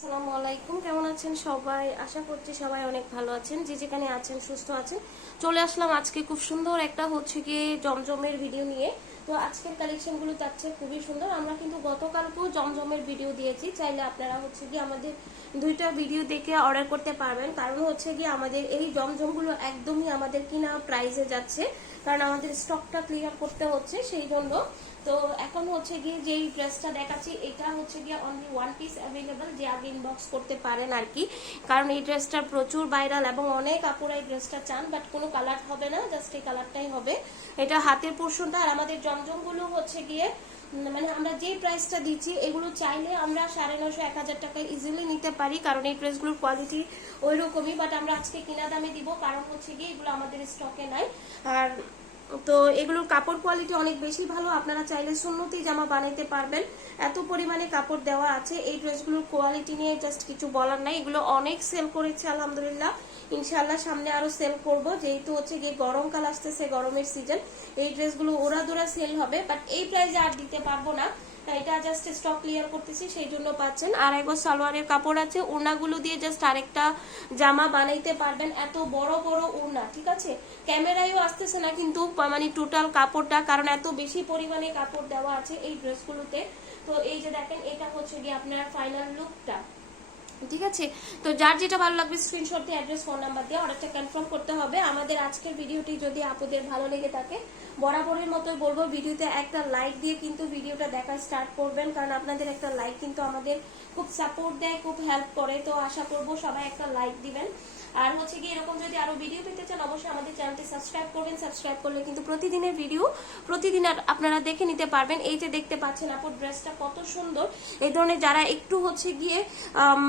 আসসালামু আলাইকুম, কেমন আছেন সবাই? আশা করছি সবাই অনেক ভালো আছেন, যে যেখানে আছেন সুস্থ আছেন। চলে আসলাম আজকে খুব সুন্দর একটা হচ্ছে গিয়ে জমজমের ভিডিও নিয়ে। তো আজকের কালেকশনগুলো থাকছে খুবই সুন্দর। আমরা কিন্তু গতকালকেও জমজমের ভিডিও দিয়েছি। চাইলে আপনারা হচ্ছে গিয়ে আমাদের দুইটা ভিডিও দেখে অর্ডার করতে পারবেন। কারণ হচ্ছে গিয়ে আমাদের এই জমজমগুলো একদমই আমাদের কিনা প্রাইসে যাচ্ছে। কারণ আমাদের স্টকটা ক্লিয়ার করতে হচ্ছে সেই জন্য। তো এখন হচ্ছে গিয়ে যেই ড্রেসটা দেখাচ্ছি, এটা হচ্ছে গিয়ে অনলি ওয়ান পিস অ্যাভেলেবল যে আগে ইনবক্স করতে পারেন আর কি। কারণ এই ড্রেসটা প্রচুর ভাইরাল এবং অনেক আপুরা এই ড্রেসটা চান বাট কোনো কালার হবে না জাস্ট এই কালারটাই হবে। এটা হাতের পোর্শনটা আর আমাদের জমজমগুলো হচ্ছে গিয়ে মানে আমরা যে প্রাইসটা দিচ্ছি, এগুলো চাইলে আমরা সাড়ে নশো এক হাজার টাকায় ইজিলি নিতে পারি, কারণ এই প্রেসগুলোর কোয়ালিটি ওই রকমই বাট আমরা আজকে কিনা দামে দিব, কারণ হচ্ছে গিয়ে এগুলো আমাদের স্টকে নাই। আর তো এগুলোর কাপড় কোয়ালিটি অনেক বেশি ভালো। আপনারা চাইলে সুন্নতি জামা বানাইতে পারবেন। এত পরিমাণে কাপড় দেওয়া আছে। এই ড্রেসগুলোর কোয়ালিটি নিয়ে জাস্ট কিছু বলার নাই। এগুলো অনেক সেল করেছে, আলহামদুলিল্লাহ। ইনশাল্লাহ সামনে আরও সেল করব। যেহেতু হচ্ছে গিয়ে গরমকাল আসতেছে, গরমের সিজন এই ড্রেসগুলো ওরা দোরা সেল হবে। বাট এই প্রাইসে আর দিতে পারব না। এটা জাস্ট স্টক ক্লিয়ার করতেছি সেই জন্য পাচ্ছেন। আর একবার সালোয়ারের কাপড় আছে, ওড়নাগুলো দিয়ে জাস্ট আরেকটা জামা বানাইতে পারবেন, এত বড় বড় ওড়না, ঠিক আছে? ক্যামেরায়ও আসতেছে না কিন্তু মানে টোটাল কাপড়টা, কারণ এত বেশি পরিমাণে কাপড় দেওয়া আছে এই ড্রেসগুলোতে তো এই যে দেখেন, এটা হচ্ছে গিয়ে আপনার ফাইনাল লুকটা ঠিক আছে? তো যার যেটা ভালো লাগবে স্ক্রিনশট দিয়ে অ্যাড্রেস ফোন নাম্বার দিয়ে অর্ডারটা কনফার্ম করতে হবে। আমাদের আজকের ভিডিওটি যদি আপুদের ভালো লেগে থাকে, বরাবরের মতোই বলব, ভিডিওতে একটা লাইক দিয়ে কিন্তু ভিডিওটা দেখা স্টার্ট করবেন। কারণ আপনাদের একটা লাইক কিন্তু আমাদের খুব সাপোর্ট দেয়, খুব হেল্প করে। তো আশা করব সবাই একটা লাইক দিবেন। আর হচ্ছে কি এরকম যদি আরও ভিডিও পেতে চান, অবশ্যই আমাদের চ্যানেলটি সাবস্ক্রাইব করবেন। সাবস্ক্রাইব করলে কিন্তু প্রতিদিনের ভিডিও প্রতিদিন আপনারা দেখে নিতে পারবেন। এই যে দেখতে পাচ্ছেন আপুর ড্রেসটা কত সুন্দর। এই ধরনের যারা একটু হচ্ছে গিয়ে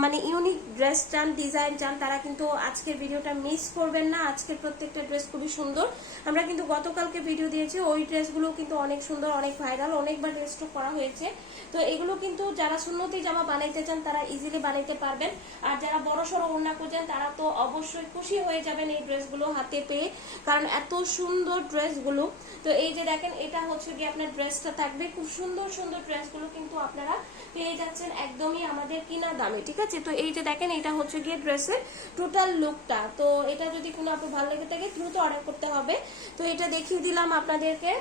মানে ইউনিক ড্রেস চান, ডিজাইন চান, তারা কিন্তু আজকের ভিডিওটা মিস করবেন না। আজকের প্রত্যেকটা ড্রেস খুবই সুন্দর। আমরা কিন্তু গতকালকে ভিডিও দিয়েছি, ওই ড্রেসগুলো কিন্তু অনেক সুন্দর, অনেক ভাইরাল অনেকবার রেস্টক করা হয়েছে। তো এগুলো কিন্তু যারা সুন্নতি জামা বানাইতে চান, তারা ইজিলি বানাইতে পারবেন। আর যারা বড় সড়ো ওড়না খুঁজেন, তারা তো অবশ্যই খুশি হয়ে যাবেন এই ড্রেসগুলো হাতে পেয়ে, কারণ এত সুন্দর ড্রেসগুলো। তো এই যে দেখেন, এটা হচ্ছে গিয়ে আপনার ড্রেসটা থাকবে। খুব সুন্দর সুন্দর ড্রেসগুলো কিন্তু আপনারা পেয়ে যাচ্ছেন একদমই আমাদের কিনা দামে, ঠিক আছে? তো এই যে দেখেন, এটা হচ্ছে গিয়ে ড্রেসের টোটাল লুকটা তো এটা যদি কোনো আপনার ভালো লেগে থাকে, দ্রুত অর্ডার করতে হবে। তো এটা দেখিয়ে দিলাম আপনাদেরকে।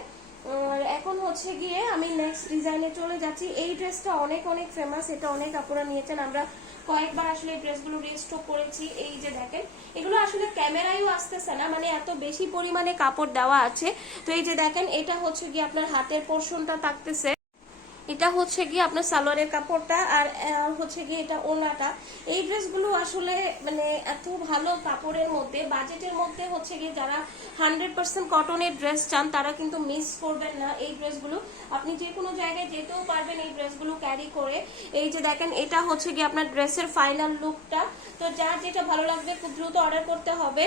এখন হচ্ছে গিয়ে আমি নেক্সট ডিজাইনে চলে যাচ্ছি। এই ড্রেসটা অনেক অনেক ফেমাস এটা অনেক আপুরা নিয়েছেন। আমরা কয়েকবার আসলে ড্রেসগুলো রিস্টক করেছি। এই যে দেখেন, এগুলো আসলে ক্যামেরায়ও আসতেছে না মানে এত বেশি পরিমাণে কাপড় দেওয়া আছে। তো এই যে দেখেন, এটা হচ্ছে গিয়ে আপনার হাতের পোর্শনটা থাকতেছে। এটা হচ্ছে গিয়ে আপনার সালোয়ারের কাপড়টা আর হচ্ছে গিয়ে এটা ওনাটা। এই ড্রেসগুলো আসলে মানে এত ভালো কাপড়ের মধ্যে, বাজেটের মধ্যে হচ্ছে গিয়ে যারা হান্ড্রেড পার্সেন্ট কটনের ড্রেস চান, তারা কিন্তু মিস করবেন না এই ড্রেসগুলো। আপনি যে কোনো জায়গায় যেতেও পারবেন এই ড্রেসগুলো ক্যারি করে। এই যে দেখেন, এটা হচ্ছে গিয়ে আপনার ড্রেসের ফাইনাল লুকটা তো যার যেটা ভালো লাগবে, খুব দ্রুত অর্ডার করতে হবে।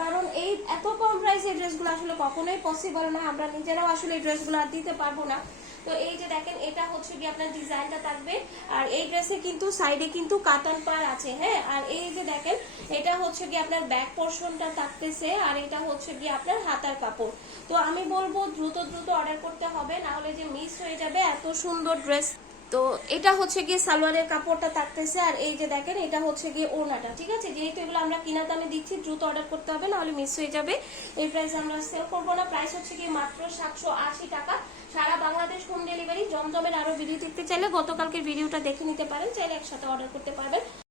কারণ এই এত কম প্রাইস এই ড্রেসগুলো আসলে কখনোই পসিবল না। আমরা নিজেরাও আসলে এই ড্রেসগুলো আর দিতে পারব না। তো এই যে এটা হচ্ছে কি আপনার ডিজাইনটা থাকবে। আর এই ড্রেসে কিন্তু সাইডে কিন্তু কাতান পার আছে হ্যাঁ? আর এই যে দেখেন, এটা হচ্ছে কি আপনার ব্যাক পোর্শনটা থাকতেছে, আর এটা হচ্ছে কি আপনার হাতার কাপড়। তো আমি বলব, দ্রুত দ্রুত অর্ডার করতে হবে, না হলে যে মিস হয়ে যাবে, এত সুন্দর ড্রেস তো এটা হচ্ছে গিয়ে সালোয়ারের কাপড়টা থাকতেছে, আর এই যে দেখেন, এটা হচ্ছে গিয়ে ওড়নাটা, ঠিক আছে? যেহেতু এগুলো আমরা কিনা দামে দিচ্ছি, দ্রুত অর্ডার করতে হবে, নাহলে মিস হয়ে যাবে। এই প্রাইস আমরা সেল করব না প্রাইস হচ্ছে গিয়ে মাত্র সাতশো আশি টাকা। সারা বাংলাদেশ হোম ডেলিভারি জমজমের আরও ভিডিও দেখতে চাইলে গতকালকে ভিডিওটা দেখে নিতে পারেন, চাইলে একসাথে অর্ডার করতে পারবেন।